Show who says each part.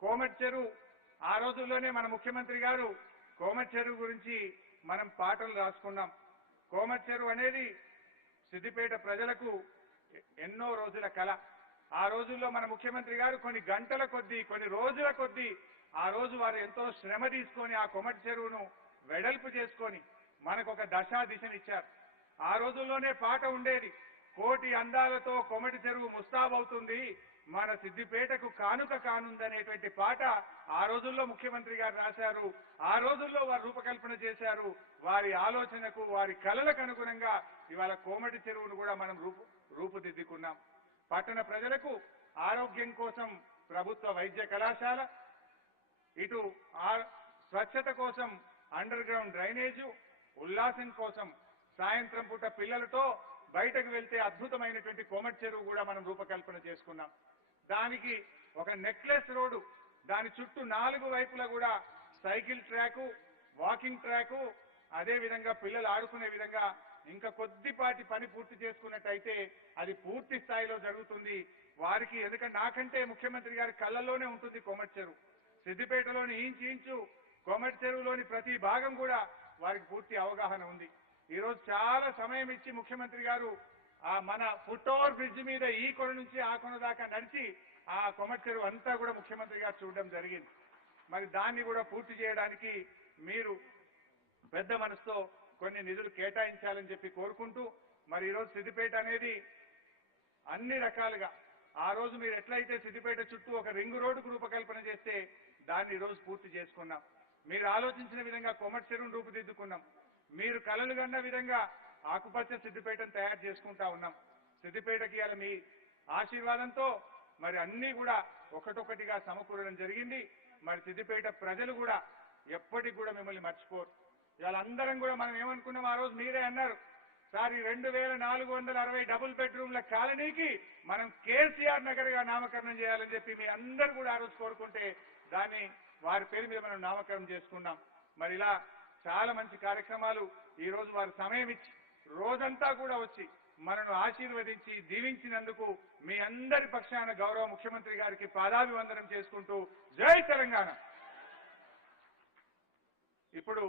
Speaker 1: కోమటి చెరువు. ఆ రోజుల్లోనే మన ముఖ్యమంత్రి గారు కోమటి చెరువు గురించి మనం పాటలు రాసుకున్నాం. కోమటి చెరువు అనేది సిద్దిపేట ప్రజలకు ఎన్నో రోజుల కళ. ఆ రోజుల్లో మన ముఖ్యమంత్రి గారు కొన్ని గంటల కొద్దీ కొన్ని రోజుల కొద్దీ ఆ రోజు వారు ఎంతో శ్రమ తీసుకొని ఆ కొమటి చెరువును వెడల్పు చేసుకొని మనకు ఒక దశా దిశనిచ్చారు. ఆ రోజుల్లోనే పాట ఉండేది. కోటి అందాలతో కొమటి చెరువు ముస్తాబవుతుంది. మన సిద్దిపేటకు కానుక కానుందనేటువంటి పాట ఆ రోజుల్లో ముఖ్యమంత్రి గారు రాశారు. ఆ రోజుల్లో వారు రూపకల్పన చేశారు. వారి ఆలోచనకు వారి కలలకు అనుగుణంగా ఇవాళ కోమటి చెరువును కూడా మనం రూపు రూపుదిద్దుకున్నాం. పట్టణ ప్రజలకు ఆరోగ్యం కోసం ప్రభుత్వ వైద్య కళాశాల ఇటు స్వచ్ఛత కోసం అండర్ గ్రౌండ్ డ్రైనేజు ఉల్లాసం కోసం సాయంత్రం పూట పిల్లలతో బయటకు వెళ్తే అద్భుతమైనటువంటి కోమటి చెరువు కూడా మనం రూపకల్పన చేసుకున్నాం. దానికి ఒక నెక్లెస్ రోడ్డు దాని చుట్టూ నాలుగు వైపులా కూడా సైకిల్ ట్రాకు వాకింగ్ ట్రాకు అదే విధంగా పిల్లలు ఆడుకునే విధంగా ఇంకా కొద్దిపాటి పని పూర్తి చేసుకున్నట్టయితే అది పూర్తి స్థాయిలో జరుగుతుంది. వారికి ఎందుకంటే నాకంటే ముఖ్యమంత్రి గారి కళ్ళల్లోనే ఉంటుంది కోమటి చెరువు. సిద్దిపేటలోని ఇంచు ఇంచు కోమటి చెరువులోని ప్రతి భాగం కూడా వారికి పూర్తి అవగాహన ఉంది. ఈ రోజు చాలా సమయం ఇచ్చి ముఖ్యమంత్రి గారు ఆ మన ఫుట్ బ్రిడ్జ్ మీద ఈ కొన నుంచి ఆ కొన దాకా నడిచి ఆ కొమటి చెరువు అంతా కూడా ముఖ్యమంత్రి గారు చూడడం జరిగింది. మరి దాన్ని కూడా పూర్తి చేయడానికి మీరు పెద్ద మనసుతో కొన్ని నిధులు కేటాయించాలని చెప్పి కోరుకుంటూ మరి ఈరోజు సిద్దిపేట అనేది అన్ని రకాలుగా ఆ రోజు మీరు ఎట్లయితే సిద్దిపేట చుట్టూ ఒక రింగు రోడ్డుకు రూపకల్పన చేస్తే దాన్ని ఈ రోజు పూర్తి చేసుకున్నాం. మీరు ఆలోచించిన విధంగా కొమటి చెరువును రూపుదిద్దుకున్నాం. మీరు కలలు కన్న విధంగా ఆకుపచ్చ సిద్దిపేటను తయారు చేసుకుంటా ఉన్నాం. సిద్దిపేటకి ఇవాళ మీ ఆశీర్వాదంతో మరి అన్ని కూడా ఒకటొకటిగా సమకూరడం జరిగింది. మరి సిద్దిపేట ప్రజలు కూడా ఎప్పటికి కూడా మిమ్మల్ని మర్చిపోరు. ఇవాళ అందరం కూడా మనం ఏమనుకున్నాం? ఆ రోజు మీరే అన్నారు సార్ ఈ రెండు వేల నాలుగు వందల అరవై డబుల్ బెడ్రూమ్ల కాలనీకి మనం కేసీఆర్ నగర్గా నామకరణం చేయాలని చెప్పి మీ అందరూ కూడా ఆ రోజు కోరుకుంటే దాన్ని వారి పేరు మీద మనం నామకరణం చేసుకున్నాం. మరి ఇలా చాలా మంచి కార్యక్రమాలు ఈ రోజు వారు సమయం ఇచ్చి రోజంతా కూడా వచ్చి మనను ఆశీర్వదించి దీవించినందుకు మీ అందరి పక్షాన గౌరవ ముఖ్యమంత్రి గారికి పాదాభివందనం చేసుకుంటూ జై తెలంగాణ. ఇప్పుడు